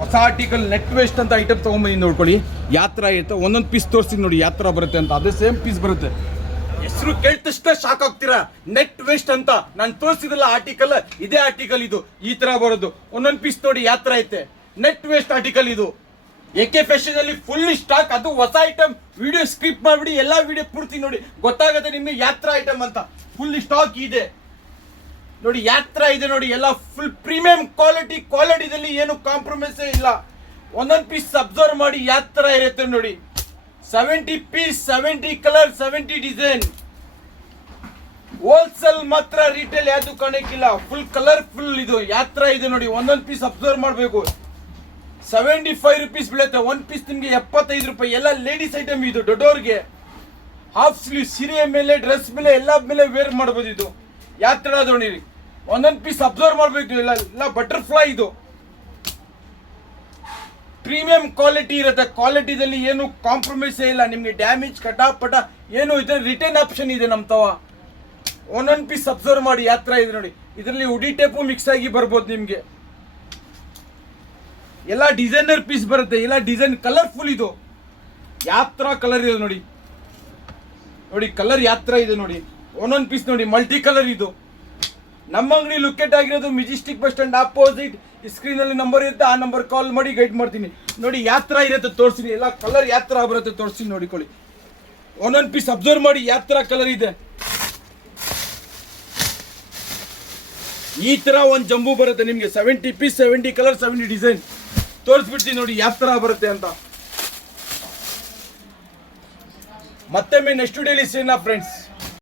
ಹೊಸ article net waste ಅಂತ item ತೊಗೊಂಬಂದು ನೋಡ್ಕೊಳ್ಳಿ. ಯಾತ್ರಾ ಇರುತ್ತೆ, ಒಂದೊಂದು ಪೀಸ್ ತೋರಿಸ್ತೀನಿ ನೋಡಿ ಯಾತ್ರಾ ಬರುತ್ತೆ ಅಂತ. ಅದೇ ಸೇಮ್ ಪೀಸ್ ಬರುತ್ತೆ. ಹೆಸರು ಕೇಳ್ತಷ್ಟೇ ಶಾಕ್ ಆಗ್ತೀರಾ. ನೆಟ್ ವೇಸ್ಟ್ ಅಂತ ನಾನು ತೋರಿಸಿದಲ್ಲ ಆರ್ಟಿಕಲ್, ಇದೇ ಆರ್ಟಿಕಲ್ ಇದು. ಈ ತರ ಬರೋದು ಒಂದೊಂದು ಪೀಸ್ ನೋಡಿ ಯಾತ್ರಾ ಐತೆ. ನೆಟ್ ವೇಸ್ಟ್ ಆರ್ಟಿಕಲ್ ಇದು. AK ಫ್ಯಾಷನ್ ಅಲ್ಲಿ ಫುಲ್ ಸ್ಟಾಕ್. ಅದು ಹೊಸ ಐಟಮ್. ವಿಡಿಯೋ ಸ್ಕಿಪ್ ಮಾಡ್ಬಿಡಿ, ಎಲ್ಲಾ ವಿಡಿಯೋ ಪೂರ್ತಿ ನೋಡಿ, ಗೊತ್ತಾಗುತ್ತೆ ನಿಮ್ಗೆ ಯಾತ್ರಾ ಐಟಮ್ ಅಂತ. ಫುಲ್ ಸ್ಟಾಕ್ ಇದೆ ನೋಡಿ. ಯಾತ್ರಾ ಇದೆ ನೋಡಿ, ಎಲ್ಲ ಫುಲ್ ಪ್ರೀಮಿಯಂ ಕ್ವಾಲಿಟಿದಲ್ಲಿ ಏನು ಕಾಂಪ್ರಮೈಸ್ ಇಲ್ಲ. ಒಂದೊಂದು ಪೀಸ್ ಅಬ್ಸರ್ವ್ ಮಾಡಿ ಯಾತ್ರಾ ಇರುತ್ತೆ ನೋಡಿ. 70 ಪೀಸ್, 70 ಕಲರ್, 70 ಡಿಸೈನ್. ಹೋಲ್ಸೇಲ್ ಮಾತ್ರ, ರಿಟೇಲ್ ಯಾವ್ದು ಕಾಣಕ್ಕಿಲ್ಲ. ಫುಲ್ ಕಲರ್ಫುಲ್ ಇದು ಯಾತ್ರಾ ಇದೆ ನೋಡಿ. ಒಂದೊಂದು ಪೀಸ್ ಅಬ್ಸರ್ವ್ ಮಾಡಬೇಕು. 75 ರೂಪೀಸ್ ಬೀಳುತ್ತೆ. ಒಂದು ಪೀಸ್ ನಿಮಗೆ 75 ರೂಪಾಯಿ. ಎಲ್ಲ ಲೇಡೀಸ್ ಐಟಮ್ ಇದು. ದೊಡ್ಡವ್ರಿಗೆ ಹಾಫ್ ಸ್ಲೀವ್, ಸೀರೆ ಮೇಲೆ, ಡ್ರೆಸ್ ಮೇಲೆ, ಎಲ್ಲ ಮೇಲೆ ವೇರ್ ಮಾಡ್ಬೋದು ಇದು. ಯಾತ್ರಾ ನೋಡಿ, ಒಂದೊಂದು ಪೀಸ್ ಅಬ್ಸರ್ವ್ ಮಾಡಬೇಕು. ಎಲ್ಲ ಬಟರ್ಫ್ಲೈ ಇದು. ಪ್ರೀಮಿಯಂ ಕ್ವಾಲಿಟಿ ಇರುತ್ತೆ. ಕ್ವಾಲಿಟಿದಲ್ಲಿ ಏನು ಕಾಂಪ್ರಮೈಸ್ ಇಲ್ಲ. ನಿಮಗೆ ಡ್ಯಾಮೇಜ್ ಕಟಾಪಟ ಏನು ಇದೆ, ರಿಟರ್ನ್ ಆಪ್ಷನ್ ಇದೆ ನಮ್ಮ ತವ. ಒಂದೊಂದು ಪೀಸ್ ಅಬ್ಸರ್ವ್ ಮಾಡಿ ಯಾತ್ರಾ ಇದೆ ನೋಡಿ. ಇದರಲ್ಲಿ ಉಡಿ ಟೇಪು ಮಿಕ್ಸ್ ಆಗಿ ಬರ್ಬೋದು ನಿಮಗೆ. ಎಲ್ಲ ಡಿಸೈನರ್ ಪೀಸ್ ಬರುತ್ತೆ. ಎಲ್ಲ ಡಿಸೈನ್ ಕಲರ್ಫುಲ್ ಇದು. ಯಾತ್ರಾ ಕಲರ್ ಇದೆ ನೋಡಿ. ನೋಡಿ ಕಲರ್ ಯಾತ್ರಾ ಇದೆ ನೋಡಿ. ಒಂದೊಂದು ಪೀಸ್ ನೋಡಿ ಮಲ್ಟಿ ಕಲರ್ ಇದು. ನಮ್ಮ ಅಂಗಡಿ ಲೊಕೇಟ್ ಆಗಿರೋದು ಮೆಜೆಸ್ಟಿಕ್ ಬಸ್ ಸ್ಟ್ಯಾಂಡ್ ಆಪೋಸಿಟ್. ಈ ಸ್ಕ್ರೀನ್ ಅಲ್ಲಿ ನಂಬರ್ ಇರುತ್ತೆ, ಆ ನಂಬರ್ ಕಾಲ್ ಮಾಡಿ ಗೈಡ್ ಮಾಡ್ತೀನಿ. ನೋಡಿ ಯಾತ್ರಾ ಇರುತ್ತೆ, ತೋರಿಸ್ತೀನಿ. ಎಲ್ಲ ಕಲರ್ ಯಾತ್ರಾ ಬರುತ್ತೆ, ತೋರಿಸ್ತೀನಿ ನೋಡಿಕೊಳ್ಳಿ. ಒಂದೊಂದು ಪೀಸ್ ಅಬ್ಸರ್ವ್ ಮಾಡಿ ಯಾತ್ರಾ ಕಲರ್ ಇದೆ. ಈ ತರ ಒಂದು ಜಂಬೂ ಬರುತ್ತೆ ನಿಮಗೆ. 70 ಪೀಸ್, 70 ಕಲರ್, 70 ಡಿಸೈನ್. ತೋರಿಸ್ಬಿಡ್ತೀನಿ ನೋಡಿ ಯಾತ್ರಾ ಬರುತ್ತೆ ಅಂತ. ಮತ್ತೊಮ್ಮೆ ನೆಕ್ಸ್ಟ್ ವಿಡಿಯೋಲಿ ಸಿಗೋಣ ಫ್ರೆಂಡ್ಸ್.